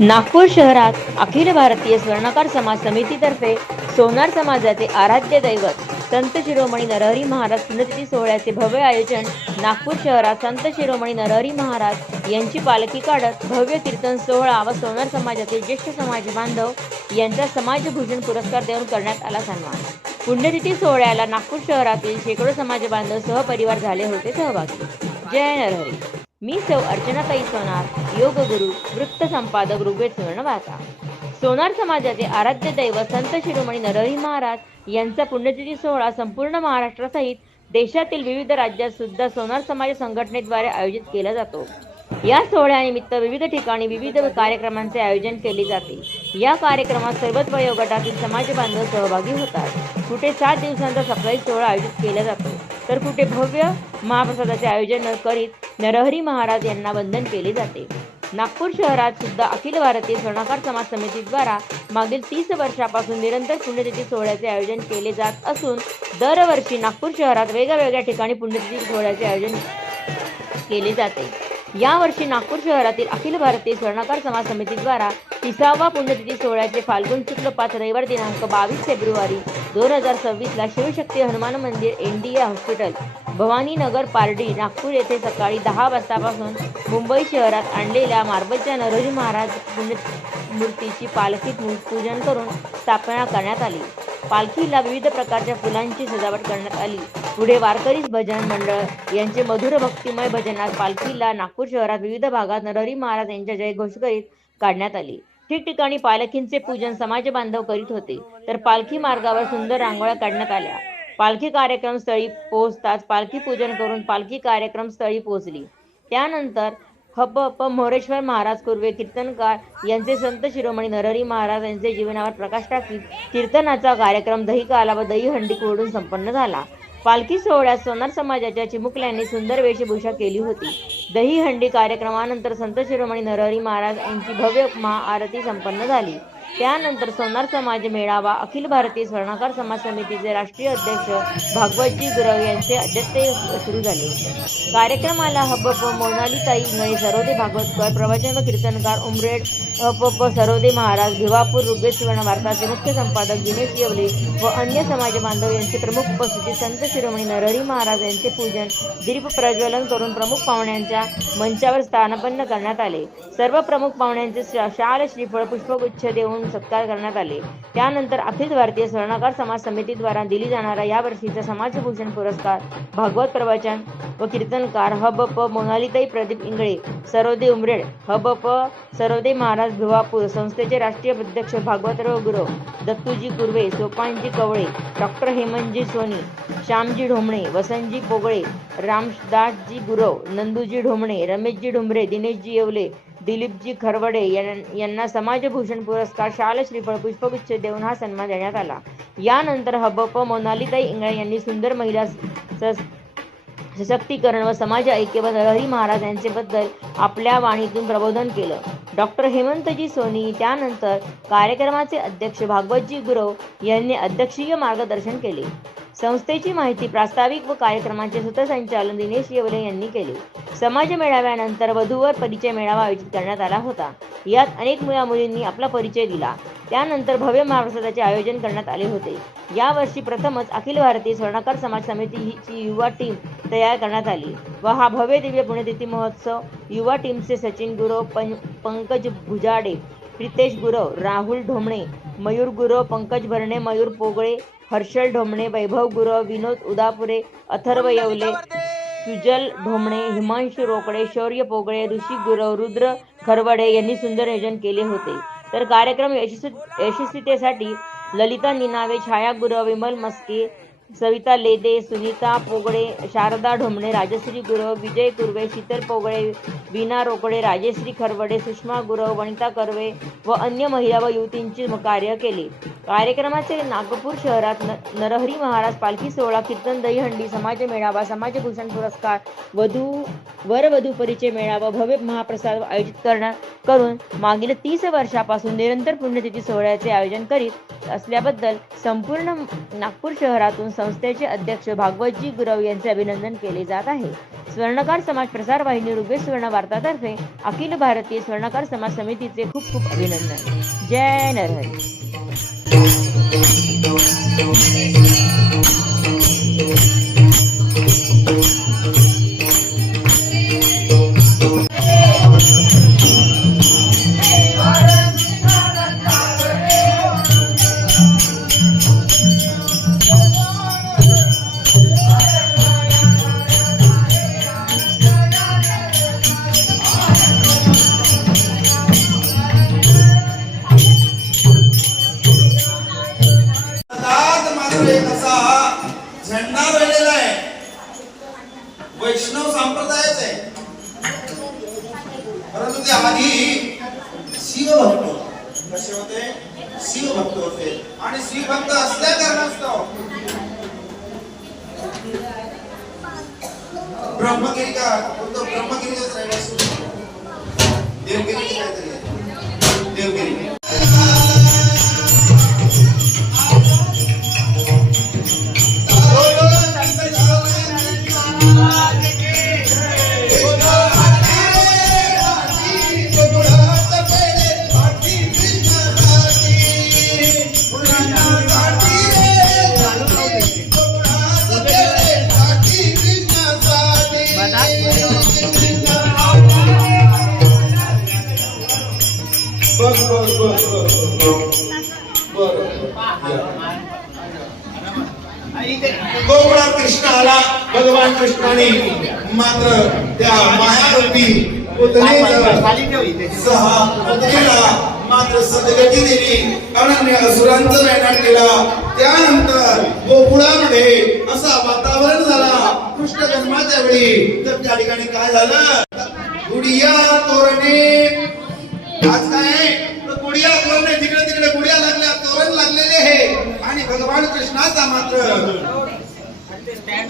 नागपूर शहरात अखिल भारतीय स्वर्णकार समाज समितीतर्फे सोनार समाजाचे आराध्य दैवत संत शिरोमणी नरहरी महाराज पुण्यतिथी सोहळ्याचे भव्य आयोजन नागपूर शहरात संत शिरोमणी नरहरी महाराज यांची पालखी काढत भव्य कीर्तन सोहळा व सोनार समाजाचे ज्येष्ठ समाज बांधव यांचा समाजभूषण पुरस्कार देऊन करण्यात आला सन्मान। पुण्यतिथी सोहळ्याला नागपूर शहरातील शेकडो समाज बांधव सहपरिवार झाले होते सहभागी। जय नरहरी। मी सौ अर्चनाताई सोनार, योग गुरु, वृत्त संपादक ऋग्वेद सुवर्णवार्ता। सोनार समाजाचे आराध्य दैवत संत शिरोमणी नरहरी महाराज यांचा पुण्यतिथी सोहळा संपूर्ण महाराष्ट्रासहित देशातील विविध राज्यात सुद्धा सोनार समाज संघटनेद्वारे आयोजित केला जातो। या सोहळ्यानिमित्त विविध ठिकाणी विविध कार्यक्रमांचे आयोजन केले जाते। या कार्यक्रमात सर्वच वयोगटातील समाज बांधव सहभागी होतात। कुठे 7 दिवसांचा सप्ताही सोहळा आयोजित केला जातो, तर कुठे भव्य महाप्रसादाचे आयोजन करीत नरहरी महाराज यांना वंदन केले जाते। नागपूर शहरात सुद्धा अखिल भारतीय स्वर्णकार समाज समितीद्वारा मागील 30 वर्षापासून निरंतर पुण्यतिथी सोहळ्याचे आयोजन केले जात असून दरवर्षी नागपूर शहरात वेगवेगळ्या ठिकाणी पुण्यतिथी सोहळ्याचे आयोजन केले जाते। यावर्षी नागपूर शहरातील अखिल भारतीय स्वर्णकार समाज समितीद्वारा 30वा पुण्यतिथी सोहळ्याचे फाल्गुन शुक्ल 5 रविवार दिनांक 22 फेब्रुवारी 2026 ला शिवशक्ती हनुमान मंदिर एनडीए हॉस्पिटल भवानीनगर पारडी नागपूर येथे सकाळी 10 वाजतापासून मुंबई शहरात आणलेल्या मार्बलच्या नरहरी महाराज मूर्तीची पालखीत पूजन करून स्थापना करण्यात आली। पालखीला विविध प्रकारच्या फुलांची सजावट करण्यात आली। पुढे वारकरी भजन मंडळ यांचे मधुर भक्तिमय भजनात पालखीला नागपूर शहरात विविध भागात नरहरी महाराज यांच्या जयघोष करीत काढण्यात आली। ठिकठिकाणी पालखींचे पूजन समाज बांधव करीत होते, तर पालखी मार्गावर सुंदर रांगोळ्या काढण्यात आल्या। पालखी कार्यक्रम स्थळी पोहोचताच पालखी पूजन करून पालखी कार्यक्रम स्थळी पोहोचली। त्यानंतर हप मोरेश्वर महाराज कुर्वे कीर्तनकार यांचे संत शिरोमणी नरहरी महाराज यांचे जीवनावर प्रकाश टाकीत कीर्तनाचा कार्यक्रम दही काला व दही हंडी फोडून संपन्न झाला। पालखी सोहळ्यात सोनार समाजाच्या चिमुकल्यांनी सुंदर वेशभूषा केली होती। दही हंडी कार्यक्रमानंतर संत शिरोमणी नरहरी महाराज यांची भव्य महाआरती संपन्न झाली। त्यानंतर सोनार समाज मेळावा अखिल भारतीय स्वर्णकार समाज समितीचे राष्ट्रीय अध्यक्ष भागवतजी गुरव यांचे अध्यक्षतेने सुरू झाले। कार्यक्रमाला हबप मोनालीताई इंगळे सरोदे भागवतकर प्रवचन व कीर्तनकार उमरेड हबप सरोदे महाराज भिवापूर ऋग्वेद सुवर्णवार्ताचे मुख्य संपादक दिनेश येवले व अन्य समाज बांधव यांची प्रमुख उपस्थिती संत शिरोमणी नरहरी महाराज यांचे पूजन दीप प्रज्वलन करून प्रमुख पाहुण्यांच्या मंचावर स्थानापन्न करण्यात आले। सर्व प्रमुख पाहुण्यांचे शाल श्रीफळ पुष्पगुच्छ देऊन सत्कार करण्यात आले। त्यानंतर अखिल भारतीय स्वर्णकार समाज समितीद्वारा दिली जाणारा या वर्षीचा समाजभूषण पुरस्कार भागवत प्रवचन व कीर्तनकार हबप मोनालीताई प्रदीप इंगळे सरोदे उमरेड हबप सरोदे महाराज भिवापूर संस्थेचे राष्ट्रीय अध्यक्ष भागवतराव गुरव दत्तूजी कुर्वे सोपानजी कवळे डॉक्टर हेमंतजी सोनी श्यामजी ढोमणे वसंतजी पोगळे रामदासजी गुरव नंदूजी ढोमणे रमेशजी ढुंबरे दिनेशजी येवले दिलीपजी खरवडे यांना समाजभूषण पुरस्कार शाल श्रीफळ पुष्पगुच्छ देऊन हा सन्मान देण्यात आला। यानंतर हबप मोनालीताई इंगळे यांनी सुंदर महिला सशक्तीकरण व समाज ऐक्य व नरहरी महाराज यांच्याबद्दल आपल्या वाणीतून प्रबोधन केलं। डॉक्टर हेमंतजी सोनी त्यानंतर कार्यक्रमाचे अध्यक्ष भागवतजी गुरव यांनी अध्यक्षीय मार्गदर्शन केले। संस्थेची माहिती प्रास्ताविक व कार्यक्रमाचे सूत्रसंचालन दिनेश येवले यांनी केले। समाज मेळाव्यानंतर वधूवर परिचय मेळावा आयोजित करण्यात आला होता। यात अनेक मुला-मुलींनी आपला परिचय दिला। त्यानंतर भव्य महाप्रसादाचे आयोजन करण्यात आले होते। यावर्षी प्रथमच अखिल भारतीय स्वर्णकार समाज समितीची युवा टीम तयार करण्यात आली व हा भव्य दिव्य पुण्यतिथी महोत्सव युवा टीमचे सचिन गुरव पंकज भुजाडे प्रितेश गुरव राहुल ढोमणे मयूर गुरव पंकज भरणे मयूर पोगळे हर्षल ढोमणे वैभव गुरव विनोद उदापुरे अथर्व येवले सुजल ढोमणे हिमांशु रोकडे शौर्य पोगळे ऋषी गुरव रुद्र खरवडे यांनी सुंदर नियोजन केले होते। तर कार्यक्रम यशस्वीतेसाठी ललिता निनावे छाया गुरव विमल मस्के सविता लेदे सुनीता पोगळे शारदा ढोमणे राजश्री गुरव विजय कुर्वे शीतल पोगळे वीणा रोकडे राजेश्री खरवडे सुषमा गुरव वनिता कर्वे व अन्य महिला व युवतींचे कार्य केले। कार्यक्रमाचे नागपूर शहरात नरहरी महाराज पालखी सोहळा कीर्तन दहीहंडी समाज मेळावा समाजभूषण पुरस्कार वधू परिचय मेळावा भव्य महाप्रसाद आयोजित करून मागील 30 वर्षापासून निरंतर पुण्यतिथी सोहळ्याचे आयोजन करीत असल्याबद्दल संपूर्ण नागपूर शहरातून संस्थेचे अध्यक्ष भागवतजी गुरव यांचे अभिनंदन केले जात आहे. स्वर्णकार समाज प्रसार वाहिनी रुबे स्वर्ण वार्तातर्फे अखिल भारतीय स्वर्णकार समाज समितीचे खूप खूप अभिनंदन. जय नरहरी. झेंडा वेलेला आहे, वैष्णव संप्रदायाच आहे, परंतु ते आधी शिवभक्त कसे होते? शिवभक्त होते आणि शिवभक्त असल्या कारणास्तव ब्रह्मगिरी का ब्रह्मगिरीचाच रहिवासी देवगिरी काहीतरी देवगिरी गोकुळात कृष्ण आला. भगवान कृष्णाने मात्र त्या मायारूपी पुतणीला मात्र सद्गती दिली. अनन्य असुरांचं नायनाट केला. त्यानंतर गोकुळामध्ये असा वातावरण झाला कृष्ण जन्माच्या वेळी. तर त्या ठिकाणी काय झालं? गुडिया तोरणे. आज काय गुडिया तोरणे, तिकडे तिकडे गुडिया लागल्या, तोरण लागलेले आहे. आणि भगवान कृष्णाचा मात्र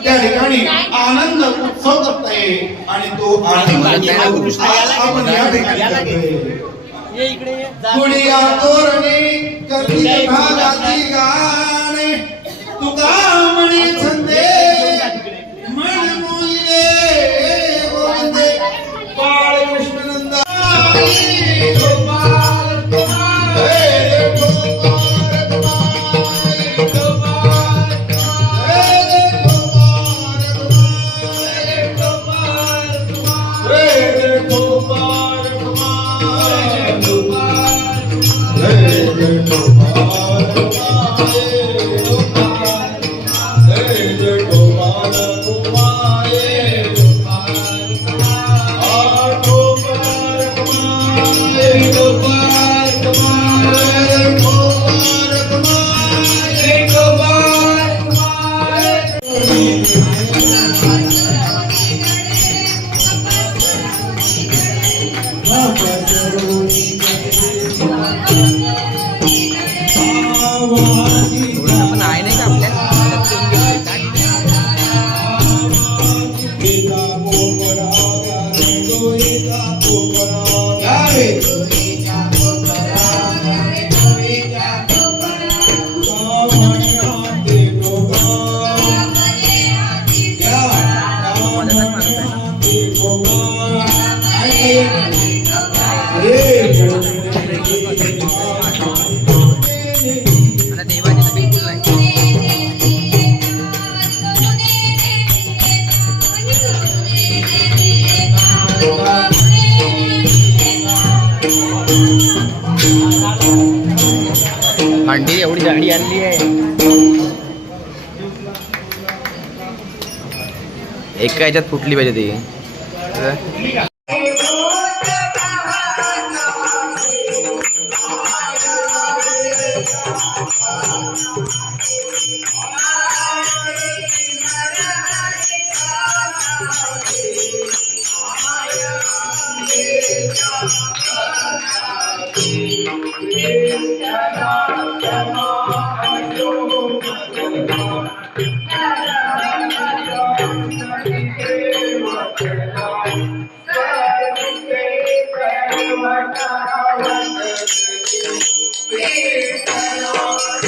त्या ठिकाणी आनंद उत्सव करताय. आणि तो आनंद आपण या ठिकाणी गुडिया तोरणे करती भागाती गाणे तुका म्हणे छंदे मन मोहिने गोविंदे बाळ कृष्णनंदा अंडी एवढी जाडी आणली आहे. एका याच्यात फुटली पाहिजे ती. Please,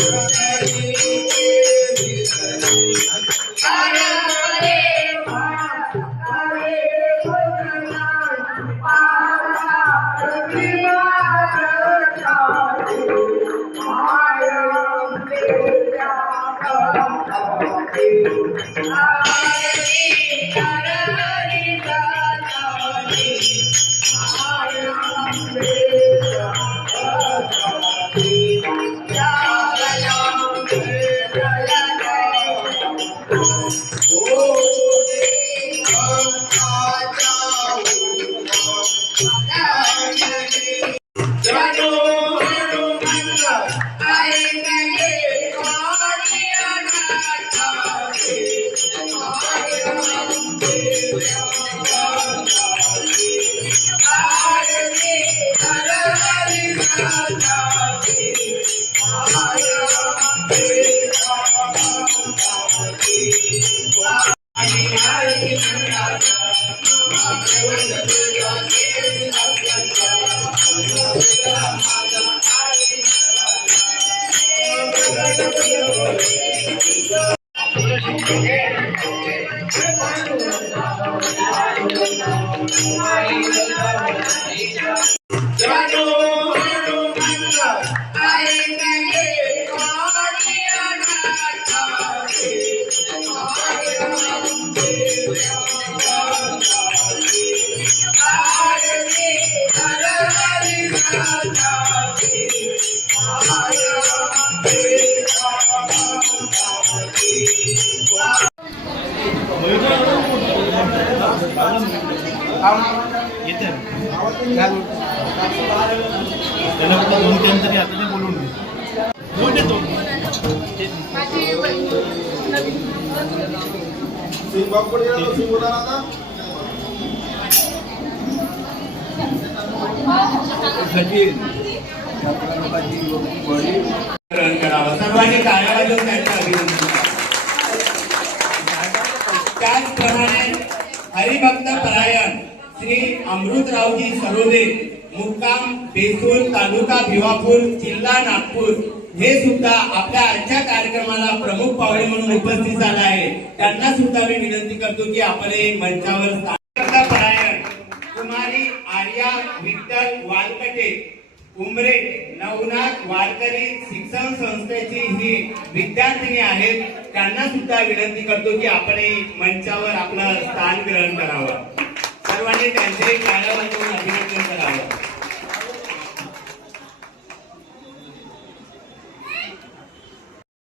त्याला म्हटलं 2-3 तरी आता ते बोलून घे. घेऊन देतो. सर्वांनी टाळ्या वाजवून त्यांचं अभिनंदन. त्याचप्रमाणे हरिभक्त परायण श्री अमृतरावजी सरोदे, मुक्काम बेसूर, तालुका भिवापूर, जिल्हा नागपूर, हे सुद्धा आपल्या आजच्या कार्यक्रमाला प्रमुख पाहुणे म्हणून उपस्थित झाला आहे. त्यांना सुद्धा मी विनंती करतो की आपण एक मंचावर स्थान. परायण कुमारी आर्या विठ्ठल वालकटे, उमरे नवनाथ वारकरी शिक्षण संस्थेची ही विद्यार्थिनी आहेत. त्यांना सुद्धा विनंती करतो की आपण मंचावर आपलं स्थान ग्रहण करावं. सर्वांनी त्यांचे टाळ्या वाजवून अभिनंदन करावं.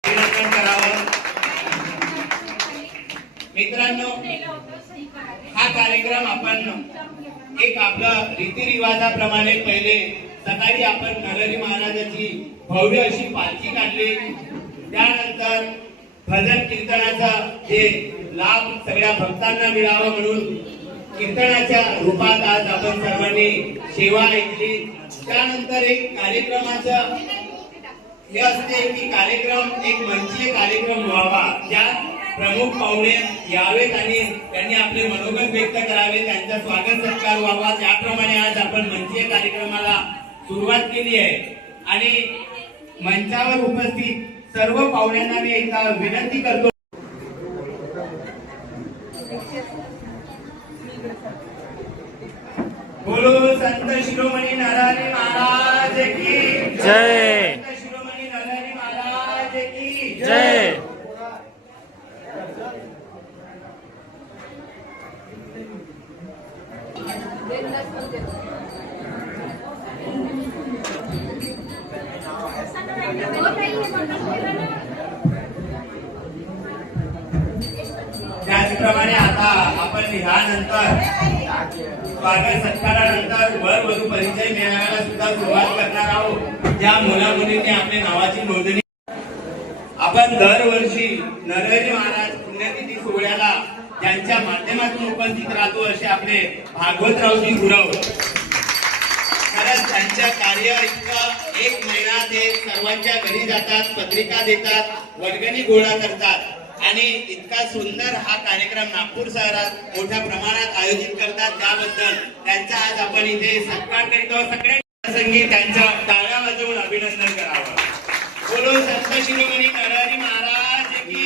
अभिनंदन करावं. मित्रांनो, हा कार्यक्रम आपण एक आपला रीतिरिवाजाप्रमाणे पहिले सकाळी आपण नरहरी महाराजांची भव्य अशी पालखी काढली. त्यानंतर भजन कीर्तनाचा जे लाभ सगळ्या भक्तांना मिळावा म्हणून कीर्तनाच्या रूपात आज आपण सर्वांनी सेवा ऐकली. त्यानंतर एक कार्यक्रमाचं हे असते की कार्यक्रम एक मंचीय कार्यक्रम व्हावा, ज्यात प्रमुख पाहुणे यावेत आणि त्यांनी आपले मनोगत व्यक्त करावे, त्यांचा स्वागत सत्कार व्हावा. त्याप्रमाणे आज आपण मंचीय कार्यक्रमाला सुरुवात केली आहे. आणि मंचावर उपस्थित सर्व पाहुण्यांना मी एकदा विनंती करतो. बोलो संत शिरोमणी नरहरी महाराज की जय. संत शिरोमणी नरहरी महाराज की जय. त्याचप्रमाणे आता आपण ह्यानंतर स्वागत सत्कारानंतर वर वधू परिचय मेळाव्याला सुद्धा सुरुवात करणार आहोत. ज्या मुला मुलींनी आपल्या नावाची नोंदणी. आपण दरवर्षी नरहरी महाराज पुण्यतिथी सोहळ्याला ज्यांच्या माध्यमातून उपस्थित राहतो असे आपले भागवतरावजी गुरव. खरंच त्यांच्या कार्य इतकं एक महिना ते सर्वांच्या घरी जातात, पत्रिका देतात, वर्गणी गोळा करतात आणि इतका सुंदर हा कार्यक्रम नागपूर शहरात मोठ्या प्रमाणात आयोजित करतात. त्याबद्दल त्यांचा आज आपण इथे सत्कार करतो. सगळे प्रसंगी त्यांच्या टाळ्या वाजवून अभिनंदन करावं. बोलो संत शिरोमणी नरहरी महाराज की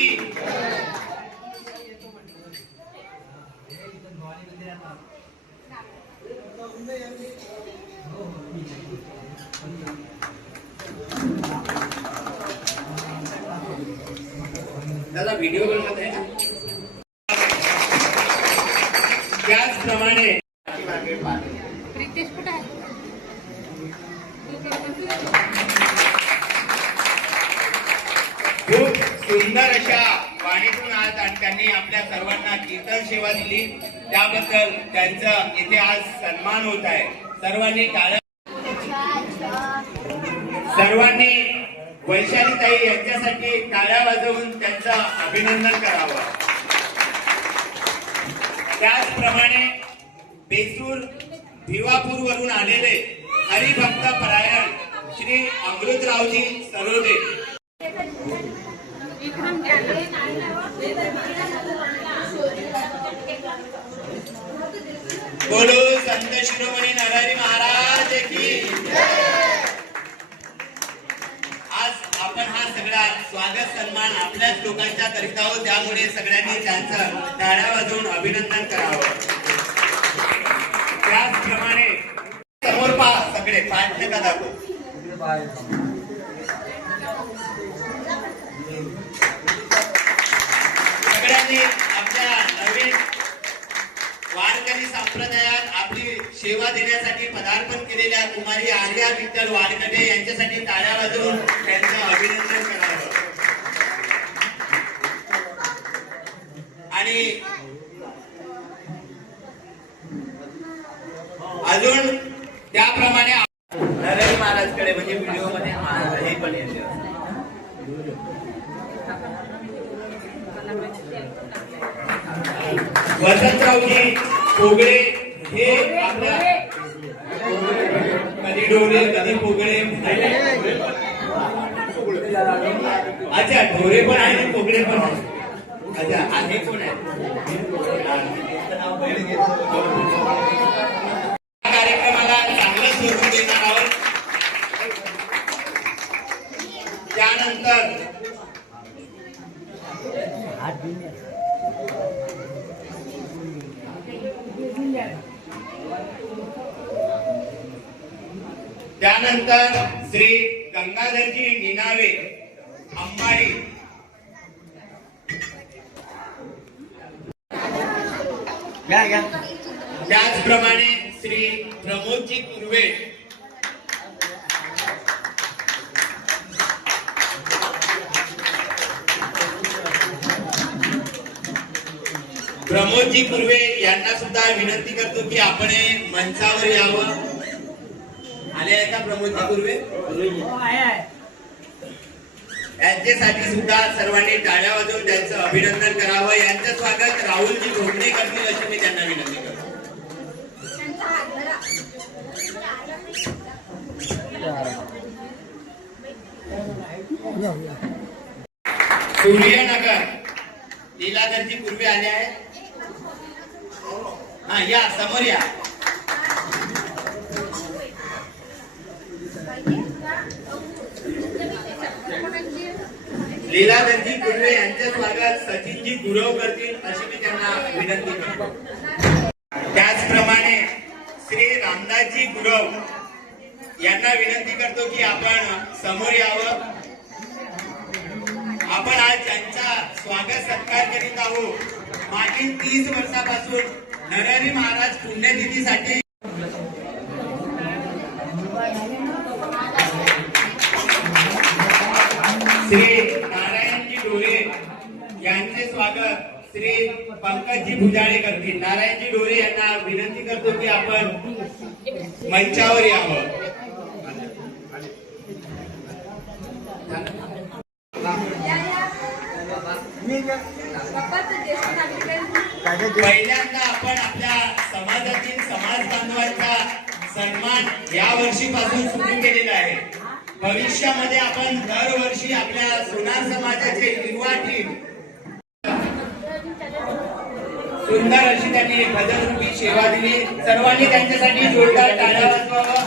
दादा व्हिडिओ बनवत आहे ना? त्याचप्रमाणे खूप सुंदर अशा वाणीतून आज आणि त्यांनी आपल्या सर्वांना कीर्तन सेवा दिली, त्याबद्दल त्यांचा इथे आज सन्मान होत आहे. सर्वांनी वैशालीताई यांच्यासाठी टाळ्या वाजवून त्यांचं अभिनंदन करावं. त्याचप्रमाणे बेसूर भिवापूर वरून आलेले हरिभक्त परायण श्री अमृतरावजी सरोदे. बोलो संत शिरोमणी नरहरी महाराज की. आज आपण हा सगळा स्वागत सन्मान आपल्याच लोकांच्या करीत आहोत, त्यामुळे सगळ्यांनी त्यांचं टाळ्या वाजवून अभिनंदन करावं. त्याचप्रमाणे समोर पहा, सगळे पाच नका दाखवू. सगळ्यांनी आपल्या नवीन वारकरी संप्रदायात आपली सेवा देण्यासाठी पदार्पण केलेल्या कुमारी आर्या विठ्ठल वारकटे यांच्यासाठी टाळ्या वाजवून त्यांचं अभिनंदन करावं. आणि अजून त्याप्रमाणे नरहरी महाराजकडे म्हणजे व्हिडिओ मध्ये हे पण येते. वसंतरावजी पोगळे हे आपल्या कधी ढोरे कधी पोगळे. अच्छा, ढोरे पण आहे आणि पोगळे पण आहे. अच्छा, आहे कोण आहे? कार्यक्रमाला चांगलं स्वरूप देणार आहोत. त्यानंतर श्री गंगाधरजी निनावे अंबाडी. त्याचप्रमाणे श्री प्रमोदजी कुर्वे. प्रमोदजी कुर्वे यांना सुद्धा विनंती करतो की आपण मंचावर यावं. आले आहेत का प्रमोदजी कुर्वे? यांच्यासाठी सुद्धा सर्वांनी टाळ्या वाजवून त्यांचं अभिनंदन करावं. यांचं स्वागत राहुलजी घोगणे करतील अशी मी त्यांना विनंती करतो. सूर्यनगर लीलाधरजी कुर्वे आले आहेत. हा, या समोर या. लीलाधरजी कुर्वे यांचे स्वागत सचिनजी गुरव करतील अशी मी त्यांना विनंती करतो. त्याचप्रमाणे श्री रामदासजी गुरव यांना विनंती करतो की आपण समोर यावं. आपण आज ज्यांचा स्वागत सत्कार करीत आहोत, मागील 30 वर्षापासून नरहरी महाराज पुण्यतिथीसाठी श्री नारायणजी डोरे यांचे स्वागत श्री पंकजजी भुजाळे करतील. नारायणजी डोरे यांना विनंती करतो की आपण मंचावर यावं. पहिल्यांदा आपण आपल्या समाजातील समाज बांधवांचा सन्मान या वर्षीपासून सुरू केलेला आहे. भविष्यामध्ये आपण दरवर्षी आपल्या सोनार समाजाचे युवा टीम सुंदर अशी त्यांनी भजनरूपी सेवा दिली. सर्वांनी त्यांच्यासाठी जोरदार टाळ्या वाजवावं.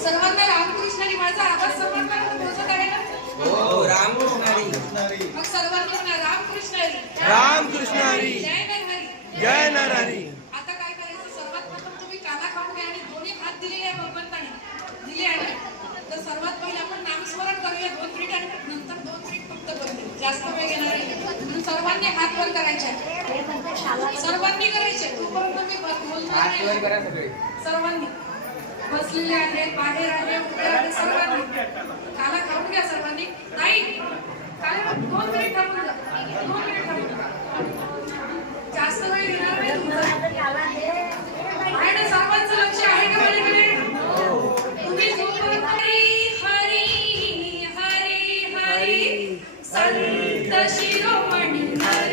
सर्वांना रामकृष्णारी माझा आवाज सर्वांपर्यंत पोहोचत आहे ना? मग सर्वांनी म्हणा रामकृष्णारी जय नरहरी. आता काय करायचं, सर्वात प्रथम तुम्ही काला खाऊन घ्या आणि दोन्ही हात दिलेले आहे भगवंताने दिले आहे. तर सर्वात पहिले आपण नामस्मरण करूया 2 मिनिट आणि नंतर 2 मिनिट फक्त करूया, जास्त वेळ घेणार आहे. म्हणून सर्वांनी हात वर करायचे, सर्वांनी करायचे. तोपर्यंत मी बोलणार नाही. सर्वांनी बसलेले आहेत, बाहेर आले, उभे आले, सर्वांनी काला खाऊन घ्या. सर्वांनी नाही काला 2 मिनिट थांबून जा, 2 मिनिट थांबून जा. जास्त वेळ घेणार नाही तुमचा. आहे ना, सर्वांचं लक्ष आहे का माझ्याकडे? तुम्ही जोपर्यंत हरी हरी हरी हरी संत शिरोमणी नर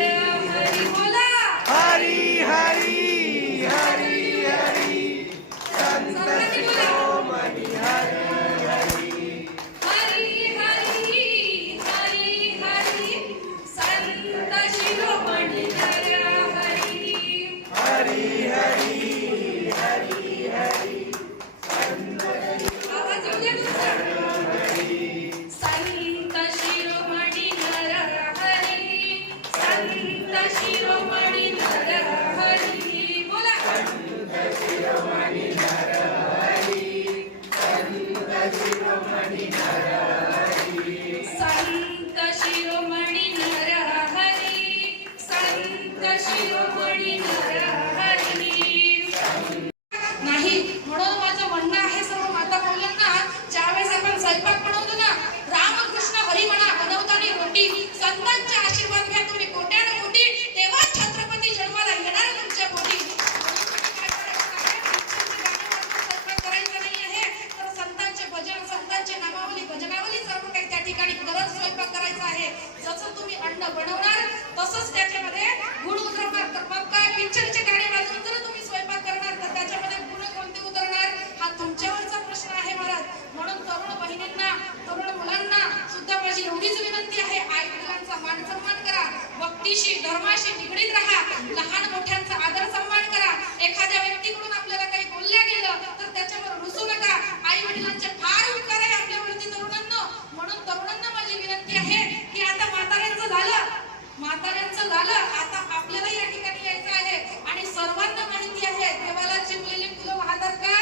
हरी बोला. हरी हरी हरी हरी संत शिरोमणी हरी हरी हरी हरी हरी हरी संत शिरोमणी नर हरी. हरी हरी हरी हरी आवाज येऊ द्या तुमचा. संत शिरोमणी नर हरी संत शिरोमणी नर हरी बोला. संत शिरोमणी नर हरी संत शिरोमणी नर हरी संत शिरोमणी नर हरी संत शिरोमणी नर हरी. नाही म्हणून माझं म्हणणं आहे सर्व माता मौल्यांना, ज्यावेळेस आपण स्वयंपाक बनवतो ना, रामकृष्ण हरी म्हणा बनवताना रोटी. संतांचे आशीर्वाद घ्या तुम्ही कोट्यान कोटी, तेव्हा छत्रपती जन्माला येणार तुमच्या पोटी. स्वयंपाक करायचा नाही आहे तर संतांचे भजन, संतांचे नामावली, भजनावली सर्व काही त्या ठिकाणी करत स्वयंपाक करायचा आहे. जसं तुम्ही अन्न बनवणार तसंच त्याच्यामध्ये गुण उतरवणार. तर मग काय, पिक्चरचे गाणे वाजवून जर तुम्ही स्वयंपाक करणार तर त्याच्यामध्ये गुण कोणते उतरणार, हा तुमच्यावरचा प्रश्न आहे महाराज. म्हणून तरुण बहिणींना, तरुण मुलांना सुद्धा माझी एवढीच विनंती आहे, आई वडिलांचा मान सन्मान करा, भक्तीशी धर्माशी निगडीत राहा, लहान मोठ्यांचा आदर सन्मान करा. एखाद्या व्यक्तीकडून आपल्याला काही बोलल्या गेलं तर त्याच्यावर रुसू नका. आई वडिलांचे फार उपकार आहे आपल्यावरती तरुणांना. म्हणून तरुणांना माझी विनंती आहे की आता म्हाताऱ्यांचं झालं, आता आपल्याला या ठिकाणी यायचं आहे. आणि सर्वांना माहिती आहे देवाला चिमलेली फुलं वाहतात का?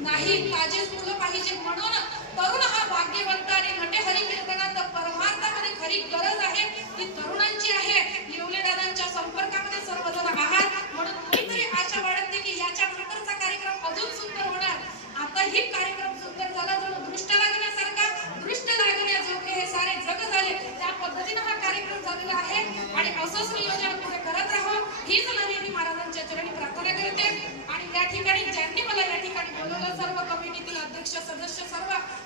नाही, ताजी फुलं पाहिजे. म्हणून तरुण हा भाग्यवंत आणि नटे हरी कीर्तनात परमार्थामध्ये खरी गरज आहे ती तरुणांची आहे. येवले दादांच्या संपर्कामध्ये सर्वजण आहात, म्हणून कुठेतरी आशा वाढते की याच्या नंतरचा कार्यक्रम अजून सुंदर होणार. आताही कार्यक्रम सुंदर झाला, जणू दृष्ट लागण्यासारखा, दृष्ट लागण्याजोगे हे सारे जग झाले. त्या पद्धतीने हा कार्यक्रम झालेला आहे आणि असंच नियोजन पुढे करत राहू हीच नरेंद्र महाराजांच्या चरणी प्रार्थना करते. आणि या ठिकाणी ज्यांनी मला या ठिकाणी बोलवलं, सर्व कमिटीतील अध्यक्ष सदस्य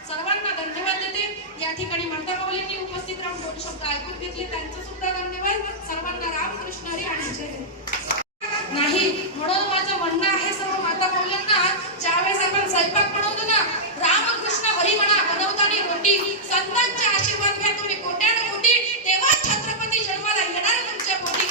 सर्वांना धन्यवाद देते. या ठिकाणी माता माऊलींनी उपस्थित राहून 2 शब्द ऐकून घेतले, त्यांचं सुद्धा धन्यवाद. सर्वांना रामकृष्ण हरी आणि जय हिंद. नाही म्हणून माझं म्हणणं आहे सर्व माता मौल्यांना, ज्यावेळेस आपण स्वयंपाक बनवतो ना, रामकृष्ण हरी म्हणा बनवताना रोटी. संतांचे आशीर्वाद घ्या तुम्ही कोट्यान कोटी, तेव्हा छत्रपती जन्माला येणार तुमच्या पोटी.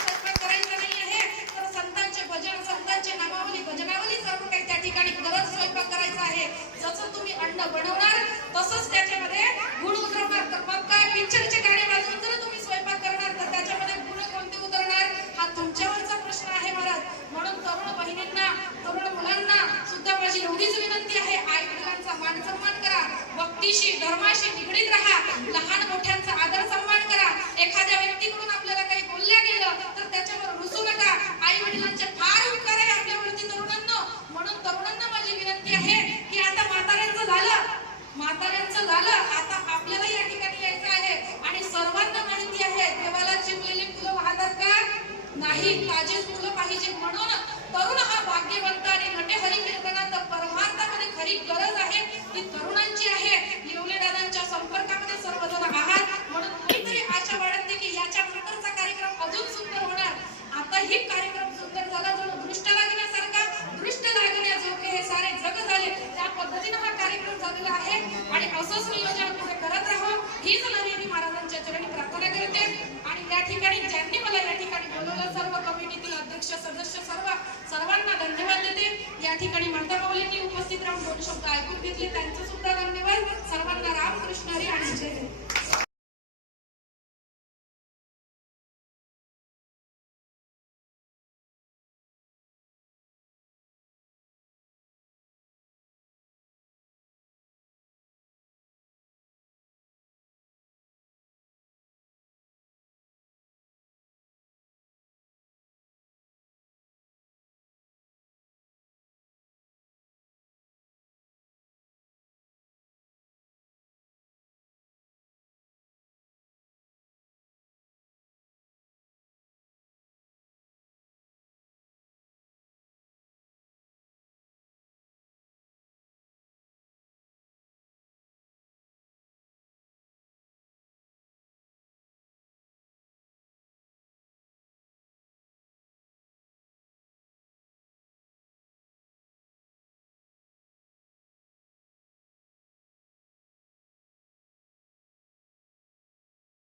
स्वयंपाक करायचा नाही आहे तर संतांचे भजन, संतांचे नामावली, भजनावली सर्व काही त्या ठिकाणी करत स्वयंपाक करायचा आहे. जसं तुम्ही अन्न बनवणार तसंच त्याच्यामध्ये गुण उतरवणार. तर मग काय, पिक्चरचे गाणे वाजवून जर तुम्ही स्वयंपाक करणार तर त्याच्यामध्ये गुण कोणते उतरणार, हा तुमच्यावरचा प्रश्न आहे महाराज. म्हणून तरुण बहिणींना, तरुण मुलांना सुद्धा माझी एवढीच विनंती आहे, आई वडिलांचा मान सन्मान करा, भक्तीशी धर्माशी निगडीत राहा, लहान मोठ्यांचा आदर सन्मान करा. एखाद्या व्यक्तीकडून आपल्याला काही बोलल्या गेलं तर त्याच्यावर रुसू नका. आई वडिलांचे फार उपकार आहे आपल्यावरती तरुणांना. म्हणून तरुणांना माझी विनंती आहे की आता म्हाताऱ्यांचं झालं, आता आपल्याला या ठिकाणी यायचं आहे. आणि सर्वांना माहिती आहे देवाला चिमलेली फुलं वाहतात का? नाही, ताजी फुलं पाहिजे. म्हणून तरुण हा भाग्यवंत आणि नटे हरी कीर्तनात परमार्थामध्ये खरी गरज आहे ती तरुणांची आहे. येवले दादांच्या संपर्कामध्ये सर्वजण आहात, म्हणून कुठेतरी आशा ठिकाणी माता माऊलींनी उपस्थित राहून दोन शब्द ऐकून घेतले, त्यांचं सुद्धा धन्यवाद. सर्वांना रामकृष्ण हरी आणि जय हिंद.